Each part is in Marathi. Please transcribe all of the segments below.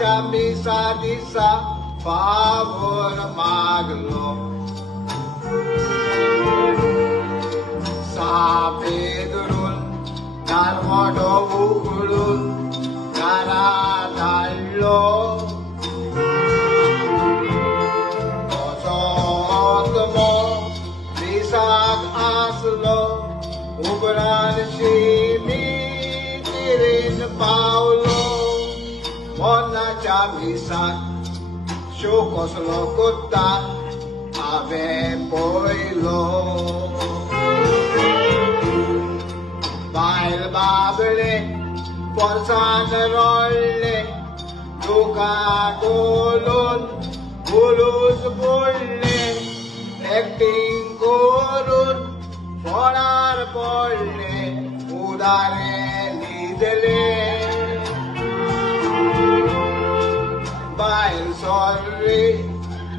misa di sa favor maglo. Sa Pedron narwado ukulun naradalo. Osot mo bisag aslo ubran simi tirin Paulo. Mona chamisa, shukos lokuta, ave poilo. Bail babele, forsan rolle, duka kulun, bulus bulle, acting korun, forar polle, udare lidele. Bail sorry,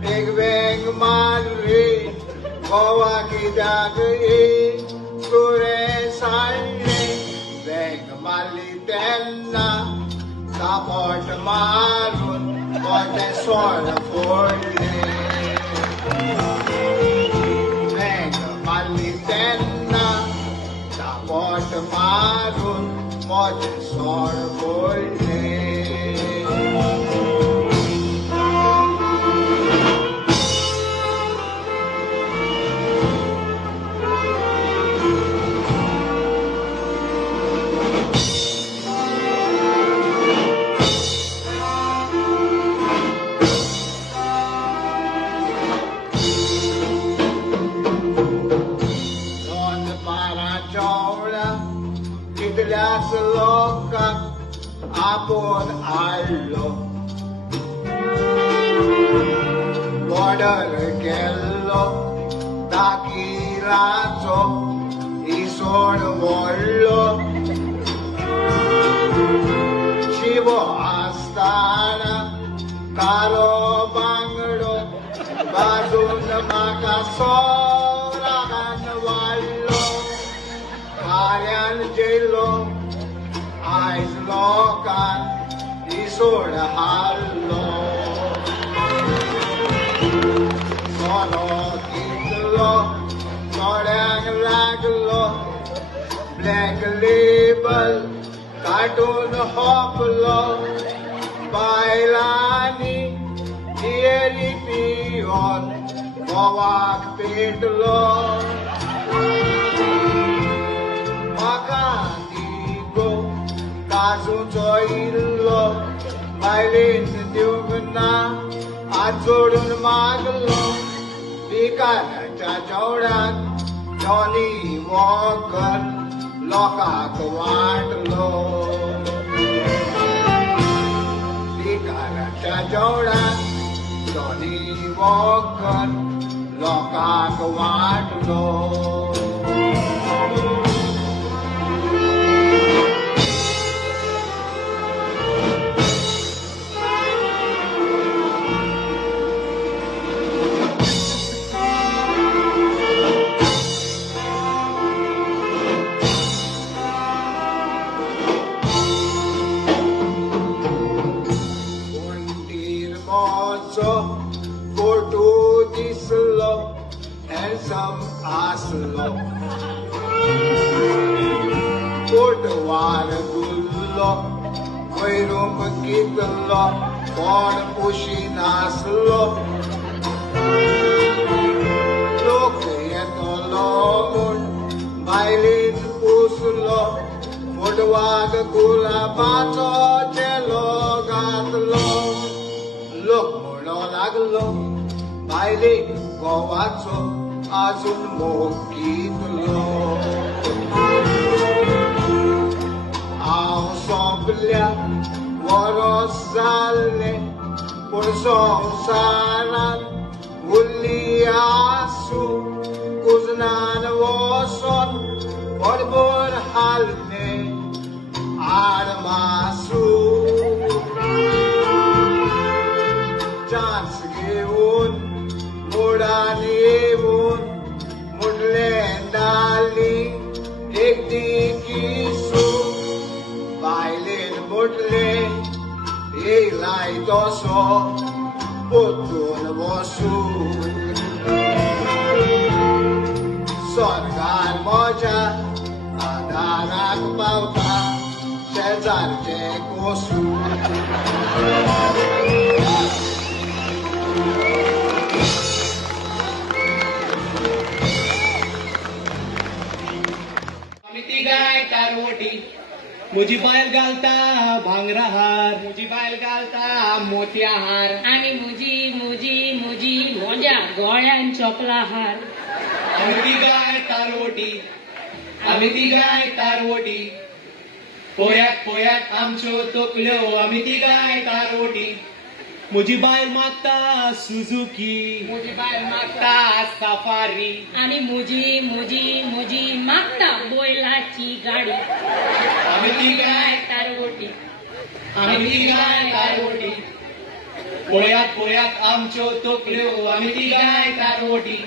big bang madre, goa ki dagre, kure sale, bang malitenna, support marun, kote sor forle. Bang malitenna, support marun, kote sor forle. Las loca apon allo border kello takirazo isor vollo chivo astana kalo bangdo bazun makasorahan wallo karyan jelo eyes lokan isor hallo solo kitlo sorang laglo black label cartoon hoplo bailani dieri pion gowak petlo Kasun choilo, bailin diugna, ajodun maglo, bikana chachaudan, Johnny Walker, loka kwatlo. Bikana chachaudan, Johnny Walker, loka kwatlo. Handsome aslo, Portawar gullo, Koirum kitlo, Por pushin aslo, Lokayeto lomun, Bailin puslo, Portawar gula pato chelo gatlo, Look mulo laglo, Bailin goatso. Azul mokitlo Ensemble Warosale Por sonsaran Uliasu Kuznan woson Por halne Armasu Chance geun Mudaniun Mudlendali Ekdikisu Bailin Mudle Elai वसो पोतून वसून स्वर्गार म्हज्या आदाराक पावता शेजारचे कोसून आम्ही ती गाय तारवटी मुजी बायल घालता भांगरा हार मुजी बायल घालता मोत्या हार आणि मुजी मुजी मुजी मोज्या गोळ्यान चोपला हार आम्ही ती गाय तारवटी आम्ही ती गाय तारवटी पोयात पोयात आमच्यो तोकल्यो आम्ही ती गाय तारवटी मुजी बायल मागता सुझुकी मुजी बायल मागता सफारी आणि मुजी मुजी मुजी मागता बैलाची गाडी आम्ही ती गाय तारवटी आम्ही ती गाय तारवटी पोयात पोयात आमच्यो तोकल्यो आम्ही ती गाय तारवटी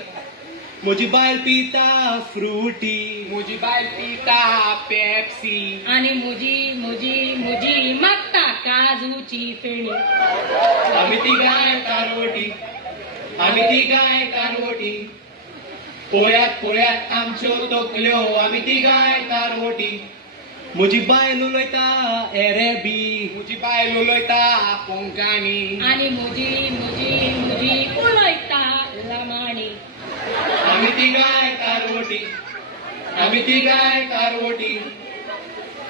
मुजी बायल पिता फ्रुटी मुजी बायल पिता पेप्सी आणि मुजी मुजी मुजी मागता काजूची फेणी आम्ही ती गाय तारवटी आम्ही ती गाय तारवटी पोयात पोयात आमच्यो तोकल्यो आम्ही ती गाय तारवटी मुजी बायल उलयता एरेबी मुजी बायल उलयता कोंकणी आणि मुजी मुजी मुजी उलयता लमाणी आम्ही ती गाय तारवटी आम्ही ती गाय तारवटी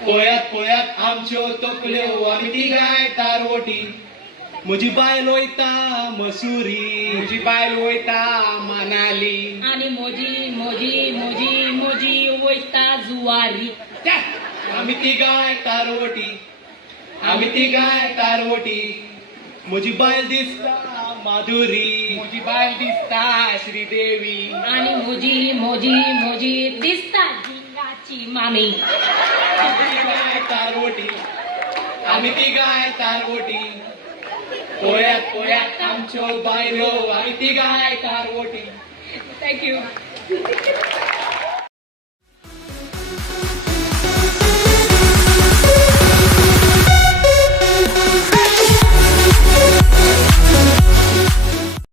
पोयात पोयात आमच्यो तोकल्यो आम्ही ती गाय तारवटी मुजी बायल वयता मसुरी मुजी बायल वयता मनाली आणि मोजी मोजी मोजी मोजी वयता जुवारी आम्ही ती गाय तारवटी आम्ही ती गाय तारवटी मुजी बायल दिसता माधुरी मुजी बायल दिसता श्रीदेवी आणि मोजी मोजी मोजी दिसता झिंगाची मामी आम्ही ती गाय तारवटी आम्ही ती गाय तारवटी पोयात पोयात आमच्यो बायलो आम्ही ती गाय तारवटी थँक्यू